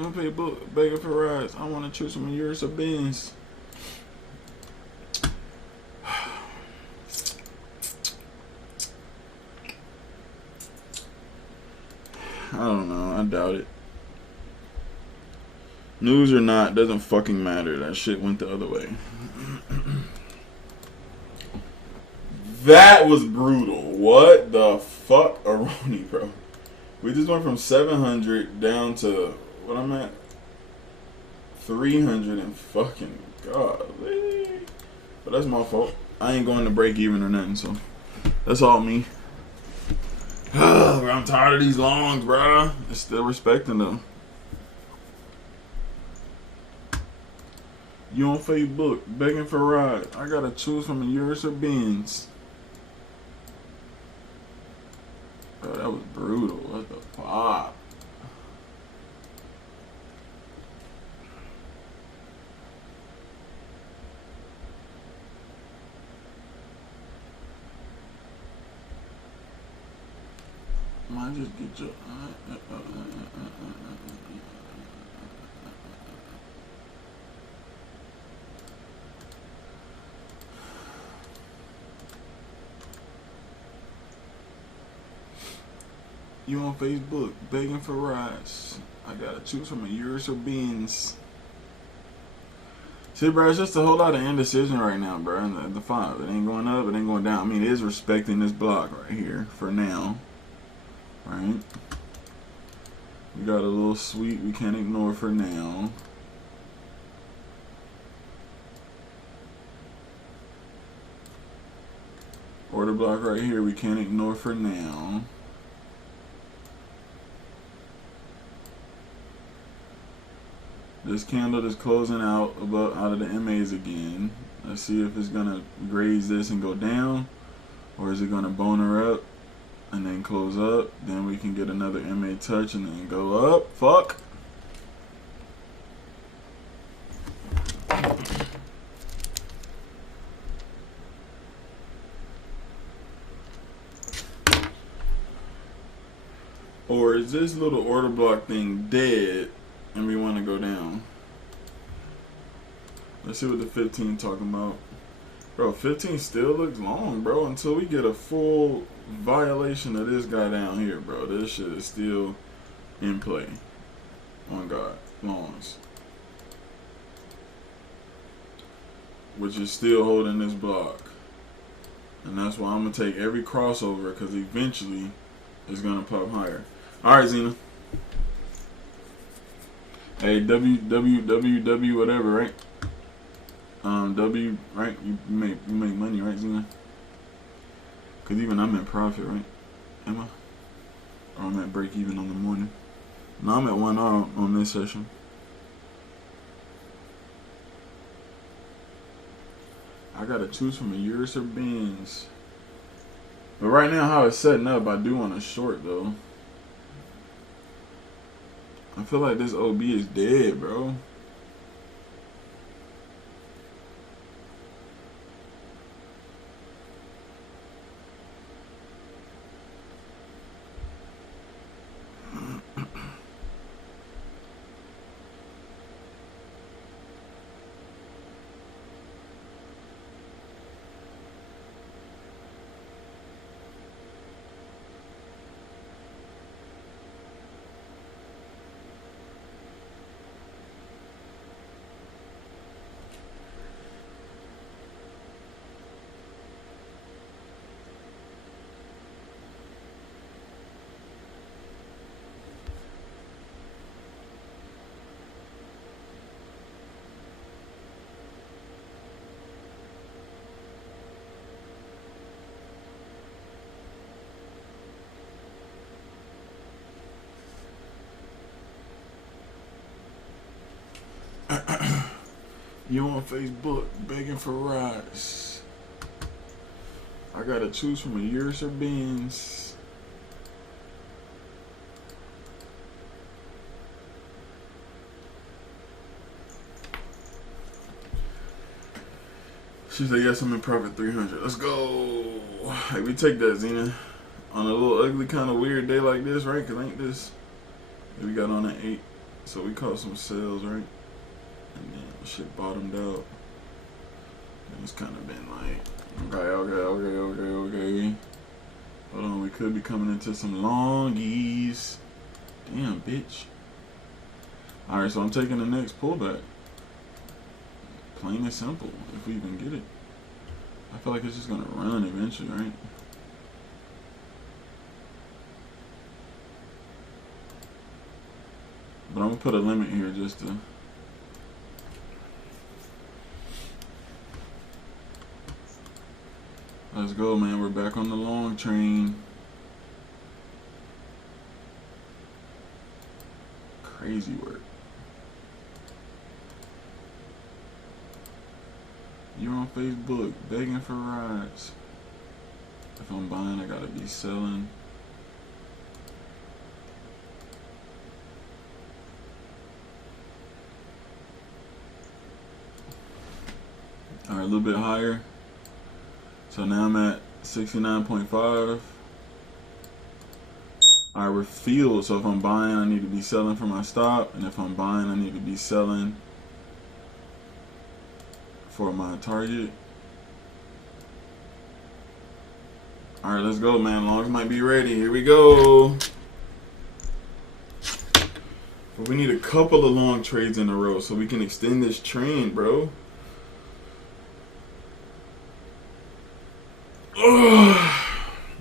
don't pay book, begging for rides. I wanna choose some years of beans. I don't know, I doubt it. News or not, doesn't fucking matter. That shit went the other way. That was brutal. What the fuck, Aroni, bro? We just went from 700 down to what I'm at 300 and fucking golly. But that's my fault. I ain't going to break even or nothing, so that's all me. Bro, I'm tired of these longs, bro. I'm still respecting them. You on Facebook begging for rides. I gotta choose from a years of beans. Bro, that was brutal. What the fuck? Might just get your. You on Facebook begging for rides. I gotta choose from a years of beans. See, bro, it's just a whole lot of indecision right now, bro. And the five, it ain't going up, it ain't going down. I mean, it is respecting this block right here for now, right? We got a little sweet we can't ignore for now. Order block right here we can't ignore for now. This candle is closing out of the MAs again. Let's see if it's gonna graze this and go down, or is it gonna bone her up and then close up. Then we can get another MA touch and then go up. Fuck. Or is this little order block thing dead and we want to go down? Let's see what the 15 talking about. Bro, 15 still looks long, bro, until we get a full violation of this guy down here, bro. This shit is still in play. On God. Longs. Which is still holding this block. And that's why I'm going to take every crossover, because eventually it's going to pop higher. Alright, Zena. Hey, W, whatever, right? W, right? You make money, right, Zena? Because even I'm at profit, right? Am I? Or I'm at break even on the morning. No, I'm at 1 hour on this session. I gotta choose from a years or beans. But right now, how it's setting up, I do want a short, though. I feel like this OB is dead, bro. You on Facebook begging for rides. I gotta choose from a Yours or Benz. She said, yes, I'm in profit 300. Let's go. Hey, we take that, Zena. On a little ugly, kind of weird day like this, right? Because ain't this... We got on at 8. So we caught some sales, right? And then shit bottomed out. And it's kind of been like, okay. Hold on, we could be coming into some longies. Damn, bitch. Alright, so I'm taking the next pullback. Plain and simple, if we even get it. I feel like it's just gonna run eventually, right? But I'm gonna put a limit here just to... Let's go, man. We're back on the long train. Crazy work. You're on Facebook begging for rides. If I'm buying, I gotta be selling. All right, a little bit higher. So now I'm at 69.5. All right, we're filled. So if I'm buying, I need to be selling for my stop. And if I'm buying, I need to be selling for my target. All right, let's go, man. Longs might be ready. Here we go. But we need a couple of long trades in a row so we can extend this trend, bro. Ugh.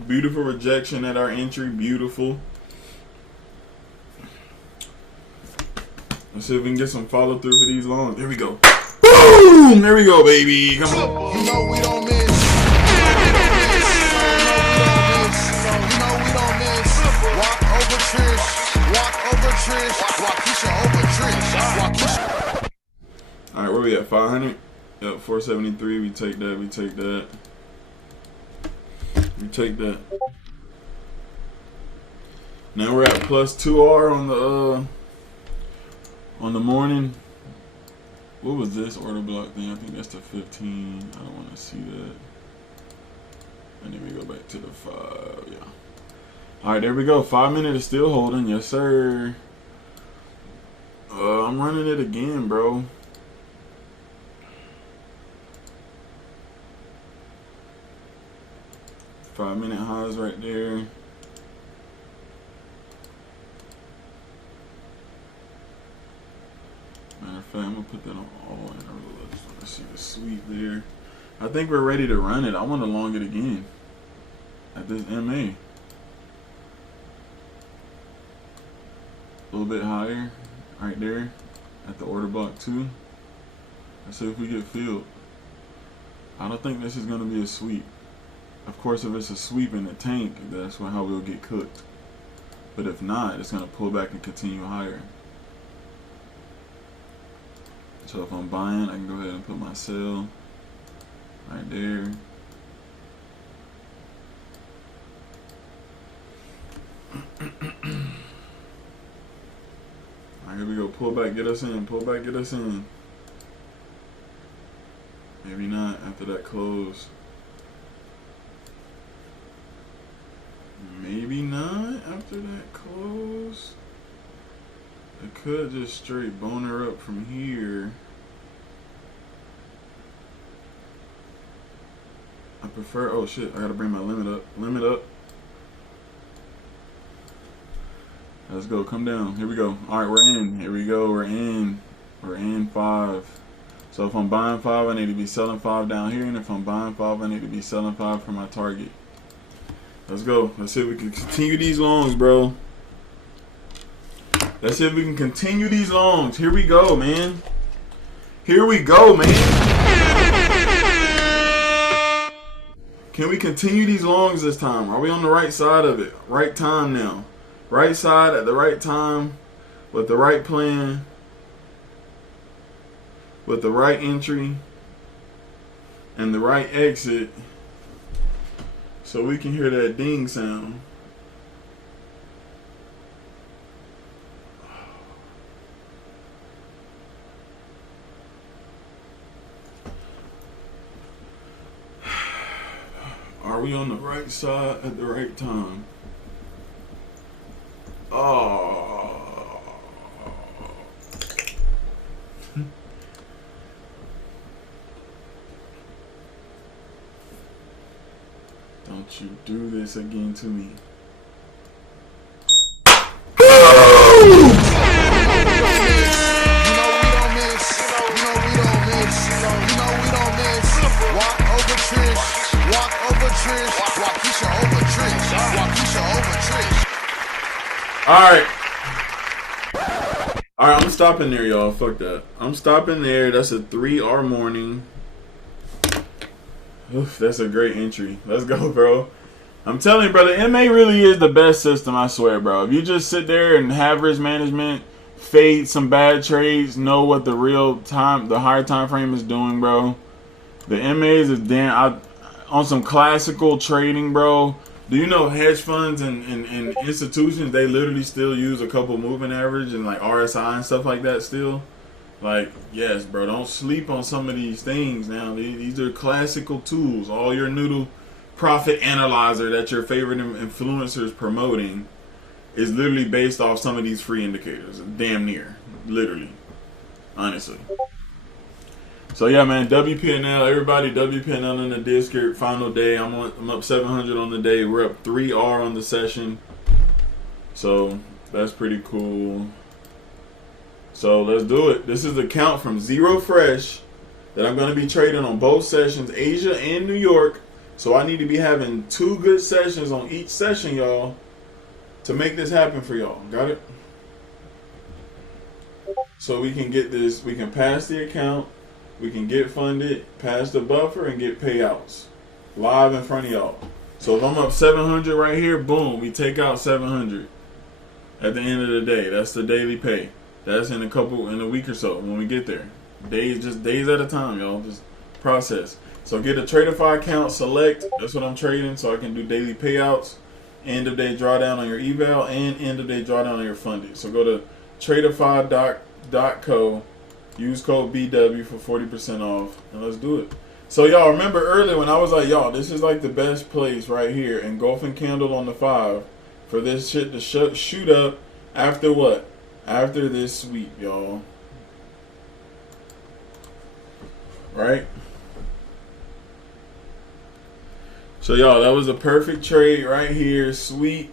Beautiful rejection at our entry. Beautiful. Let's see if we can get some follow through for these longs. Here we go. Boom! There we go, baby. Come on. You know we don't miss. You know we don't miss. Walk over Trish. Walk over Trish. Waukesha over Trish. Waukesha. All right, where we at? 500. Yep, 473. We take that. We take that. We take that. Now we're at plus 2R on the morning. What was this order block thing? I think that's the 15. I don't want to see that. And then we go back to the 5. Yeah. All right, there we go. 5 minute is still holding. Yes, sir. I'm running it again, bro. Five-minute highs right there. Matter of fact, I'm gonna put that on all in. I just want to see the sweep there. I think we're ready to run it. I want to long it again at this MA. A little bit higher right there at the order block 2. Let's see if we get filled. I don't think this is gonna be a sweep. Of course, if it's a sweep in the tank, that's how we'll get cooked. But if not, it's gonna pull back and continue higher. So if I'm buying, I can go ahead and put my sell right there. Alright, here we go. Pull back, get us in. Pull back, get us in. Maybe not after that close. Maybe not after that close. I could just straight bone her up from here. I prefer, oh shit, I gotta bring my limit up. Limit up. Let's go, come down. Here we go. Alright, we're in. Here we go, we're in. We're in 5. So if I'm buying 5, I need to be selling 5 down here. And if I'm buying 5, I need to be selling 5 for my target. Let's go. Let's see if we can continue these longs, bro. Let's see if we can continue these longs. Here we go, man. Here we go, man. Can we continue these longs this time? Are we on the right side of it? Right time now. Right side at the right time with the right plan. with the right entry and the right exit so we can hear that ding sound. Are we on the right side at the right time? Oh. Don't you do this again to me. Alright, I'm stopping there, y'all. Fuck that. I'm stopping there. That's a 3R morning. Oof, that's a great entry. Let's go, bro. I'm telling you, brother, MA really is the best system, I swear, bro. If you just sit there and have risk management, fade some bad trades, know what the real time, the higher time frame is doing, bro. The MAs is damn, on some classical trading, bro. Do you know hedge funds and institutions, they literally still use a couple moving average and like RSI and stuff like that still? Like, yes, bro, don't sleep on some of these things now. These are classical tools. All your noodle profit analyzer that your favorite influencers promoting is literally based off some of these free indicators. Damn near. Literally. Honestly. So yeah, man, WPNL, everybody, WPNL in the Discord, final day. I'm up 700 on the day. We're up 3R on the session. So that's pretty cool. So let's do it. This is the count from zero fresh that I'm going to be trading on both sessions, Asia and New York. So I need to be having 2 good sessions on each session, y'all, to make this happen for y'all. Got it? So we can get this, we can pass the account. We can get funded, pass the buffer, and get payouts live in front of y'all. So if I'm up 700 right here, boom, we take out 700 at the end of the day. That's the daily pay. That's in a week or so when we get there. Days at a time, y'all. Just process. So get a Tradeify account, select. That's what I'm trading, so I can do daily payouts, end of day drawdown on your eval, and end of day drawdown on your funded. So go to tradeify.co. Use code BW for 40% off, and let's do it. So y'all remember earlier when I was like, y'all, this is like the best place right here, engulfing candle on the 5 for this shit to shoot up after what? After this sweep, y'all. Right? So y'all, that was a perfect trade right here, sweep.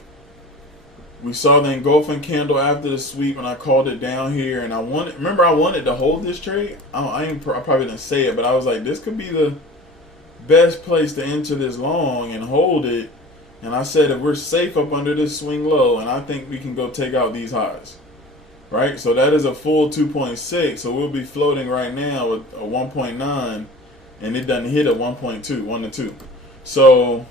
We saw the engulfing candle after the sweep, and I called it down here. And I wanted to hold this trade. I probably didn't say it, but I was like, this could be the best place to enter this long and hold it. And I said, if we're safe up under this swing low, and I think we can go take out these highs, right? So that is a full 2.6. So we'll be floating right now with a 1.9, and it doesn't hit a 1.2, 1 to 2. So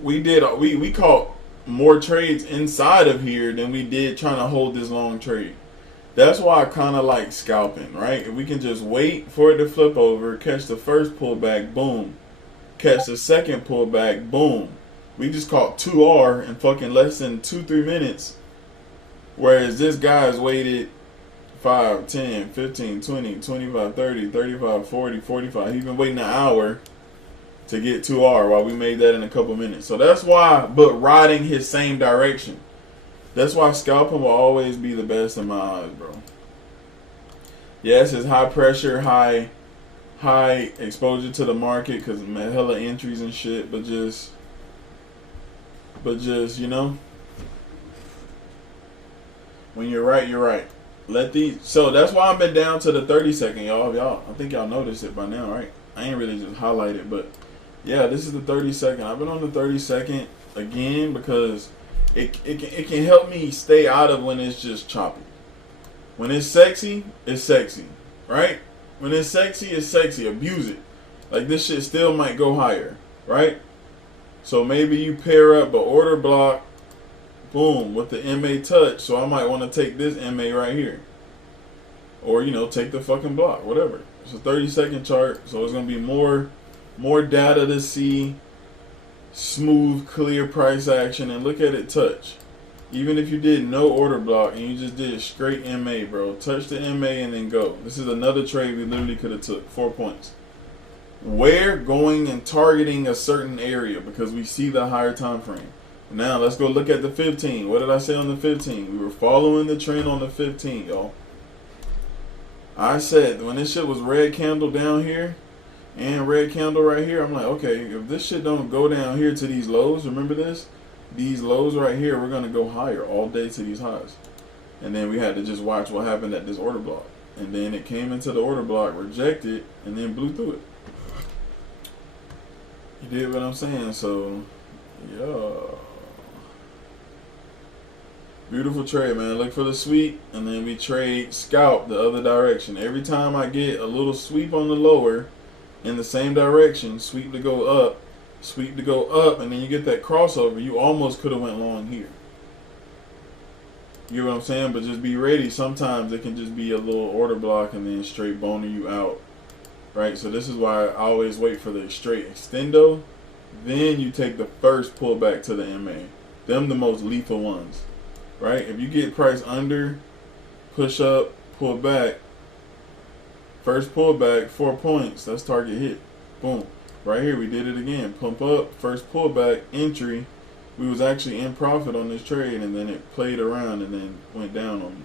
we caught more trades inside of here than we did trying to hold this long trade. That's why I kind of like scalping, right? If we can just wait for it to flip over, catch the first pullback, boom. Catch the second pullback, boom. We just caught 2R in fucking less than 2-3 minutes. Whereas this guy's waited 5, 10, 15, 20, 25, 30, 35, 40, 45. He's been waiting an hour to get 2R while we made that in a couple minutes. So that's why, but riding his same direction. That's why scalping will always be the best in my eyes, bro. Yes, it's high pressure, high exposure to the market because hella entries and shit, but just, you know, when you're right, you're right. So that's why I've been down to the 30 second, y'all. I think y'all noticed it by now, right? I ain't really just highlighted, but yeah, this is the 30 second. I've been on the 30 second again because it can help me stay out of when it's just choppy. When it's sexy, right? When it's sexy, abuse it. Like this shit still might go higher, right? So maybe you pair up an order block, boom, with the MA touch. So I might want to take this MA right here. or you know, take the fucking block, whatever. It's a 30-second chart, so it's gonna be more data to see, smooth, clear price action, and look at it touch. Even if you did no order block and you just did straight MA, bro, touch the MA and then go. This is another trade we literally could have took 4 points. We're going and targeting a certain area because we see the higher time frame. Now let's go look at the 15. What did I say on the 15? We were following the trend on the 15, y'all. I said when this shit was red candle down here and red candle right here, I'm like, okay, if this shit don't go down here to these lows, remember this? These lows right here, we're going to go higher all day to these highs. And then we had to just watch what happened at this order block. And then it came into the order block, rejected, and then blew through it. You did what I'm saying? So, yeah. Beautiful trade, man. Look for the sweep, and then we trade scalp the other direction. Every time I get a little sweep on the lower in the same direction, sweep to go up, and then you get that crossover, you almost could have went long here. You know what I'm saying? But just be ready. Sometimes it can just be a little order block and then straight boner you out. Right? So this is why I always wait for the straight extendo. Then you take the first pullback to the MA. Them the most lethal ones. Right? If you get price under, push up, pull back, first pullback, 4 points, that's target hit. Boom. Right here, we did it again. Pump up, first pullback, entry. We was actually in profit on this trade, and then it played around and then went down on me.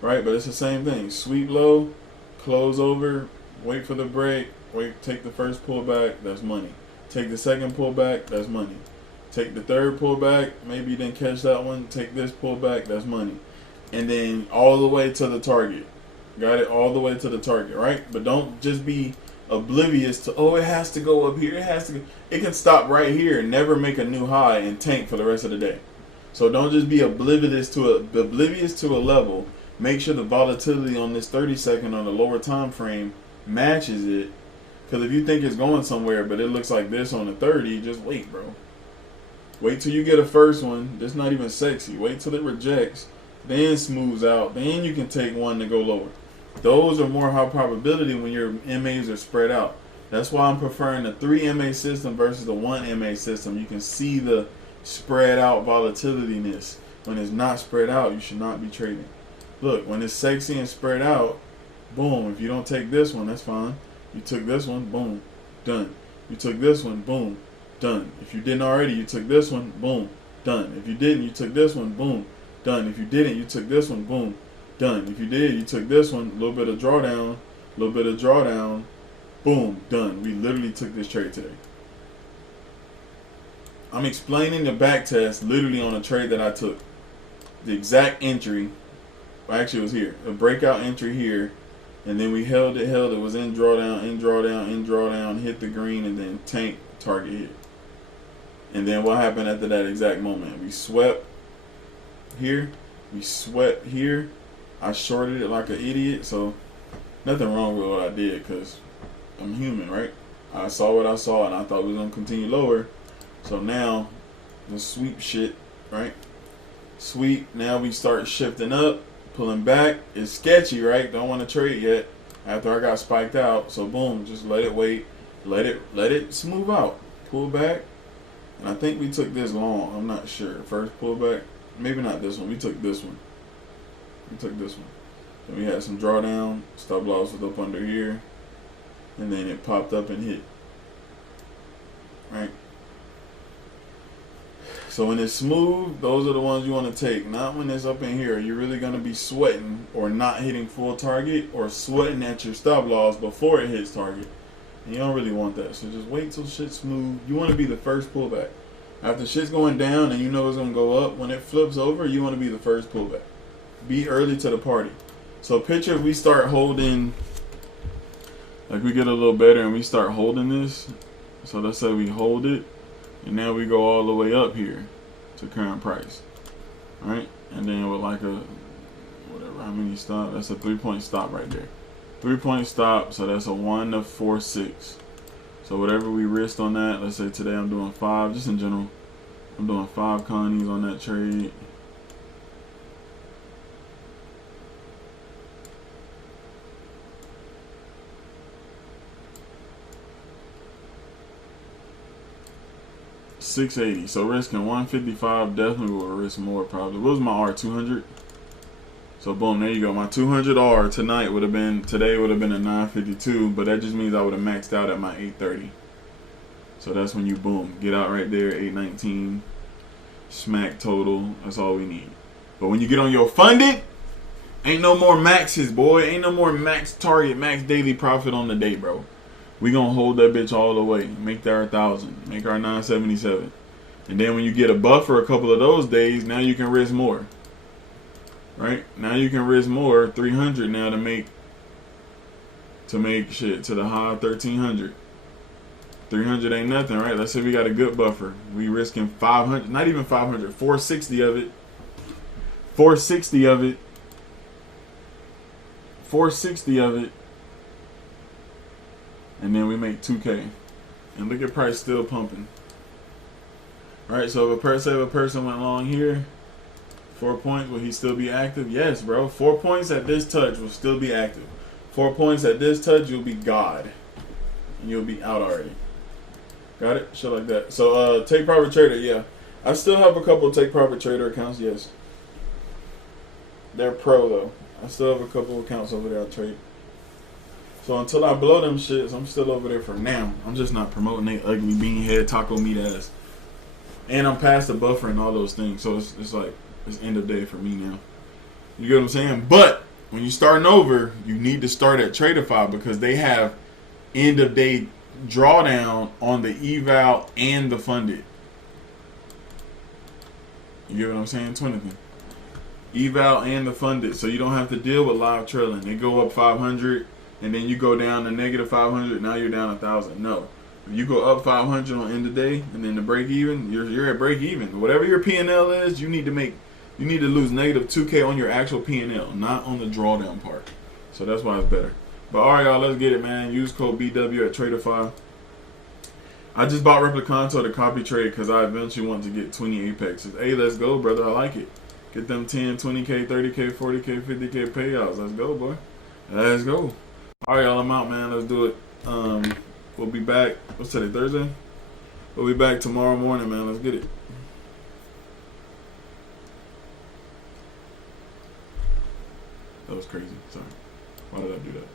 Right? But it's the same thing. Sweep low, close over, wait for the break, wait, take the first pullback, that's money. Take the second pullback, that's money. Take the third pullback, maybe you didn't catch that one, take this pullback, that's money. And then all the way to the target. Got it? All the way to the target, right? But don't just be oblivious to, oh, it has to go up here, it has to go. It can stop right here and never make a new high and tank for the rest of the day. So don't just be oblivious to a level. Make sure the volatility on this 30-second on the lower time frame matches it. Because if you think it's going somewhere but it looks like this on the 30, just wait, bro. Wait till you get a first one. That's not even sexy. Wait till it rejects, then smooths out, then you can take one to go lower. Those are more high probability when your MAs are spread out. That's why I'm preferring the 3 MA system versus the 1 MA system. You can see the spread out volatility-ness. When it's not spread out, you should not be trading. Look, when it's sexy and spread out, boom. If you don't take this one, that's fine. You took this one, boom, done. You took this one, boom, done. If you didn't already, you took this one, boom, done. If you didn't, you took this one, boom, done. If you didn't, you took this one, boom, done. If you did, you took this one, a little bit of drawdown, boom, done. We literally took this trade today. I'm explaining the back test literally on a trade that I took. The exact entry, actually it was here, a breakout entry here, and then we held it, it was in drawdown, hit the green, and then tank, target hit. And then what happened after that exact moment? We swept here, I shorted it like an idiot, so nothing wrong with what I did because I'm human, right? I saw what I saw and I thought we was going to continue lower. So now the sweep shit, right? Sweep, now we start shifting up, pulling back. It's sketchy, right? Don't want to trade yet after I got spiked out. So boom, just let it wait. Let it smooth out. Pull back. And I think we took this long. I'm not sure. First pullback. Maybe not this one. We took this one. Then we had some drawdown. Stop loss was up under here. And then it popped up and hit. Right? So when it's smooth, those are the ones you want to take. Not when it's up in here. You're really going to be sweating or not hitting full target or sweating at your stop loss before it hits target. And you don't really want that. So just wait till shit's smooth. You want to be the first pullback. After shit's going down and you know it's going to go up, when it flips over, you want to be the first pullback. Be early to the party. So picture if we start holding, like we get a little better and we start holding this. So let's say we hold it. And now we go all the way up here to current price. Alright? And then with like a, whatever, how many stop? That's a 3-point stop right there. 3-point stop, so that's a 1 to 4.6. So whatever we risked on that, let's say today I'm doing 5, just in general. I'm doing 5 connies on that trade. 680. So risking 155 definitely will risk more probably. What was my R? 200? So boom, there you go. My 200R today would have been a 952, but that just means I would have maxed out at my 830. So that's when you boom, get out right there, 819, smack total. That's all we need. But when you get on your funded, ain't no more maxes, boy. Ain't no more max target, max daily profit on the day, bro. We gonna hold that bitch all the way. Make that our 1,000. Make our 977. And then when you get a buffer a couple of those days, now you can risk more. Right? Now you can risk more, 300 now to make shit to the high 1,300. 300 ain't nothing, right? Let's say we got a good buffer. We risking 500, not even 500, 460 of it. 460 of it. 460 of it. And then we make 2K. And look at price still pumping. Alright, so if a person went long here, 4 points, will he still be active? Yes, bro. 4 points at this touch will still be active. 4 points at this touch, you'll be God. And you'll be out already. Got it? Shit like that. So, Take Profit Trader, yeah. I still have a couple of Take Profit Trader accounts, yes. They're pro, though. I still have a couple of accounts over there I trade. So, until I blow them shits, I'm still over there for now. I'm just not promoting they ugly bean head taco meat ass. And I'm past the buffer and all those things. So, it's like, it's end of day for me now. You get what I'm saying? But when you're starting over, you need to start at Tradeify because they have end of day drawdown on the eval and the funded. You get what I'm saying? Twinathan. Eval and the funded. So you don't have to deal with live trailing. They go up 500 and then you go down to negative 500. Now you're down 1,000. No. If you go up 500 on end of day and then the break even, you're at break even. Whatever your P&L is, you need to lose negative 2K on your actual P&L, not on the drawdown part. So that's why it's better. But alright, y'all, let's get it, man. Use code BW at Tradeify. I just bought Replicanto to copy trade because I eventually want to get 20 Apexes. Hey, let's go, brother. I like it. Get them 10, 20K, 30K, 40K, 50K payouts. Let's go, boy. Let's go. Alright, y'all, I'm out, man. Let's do it. We'll be back. What's today, Thursday? We'll be back tomorrow morning, man. Let's get it. That was crazy. Sorry. Why did I do that?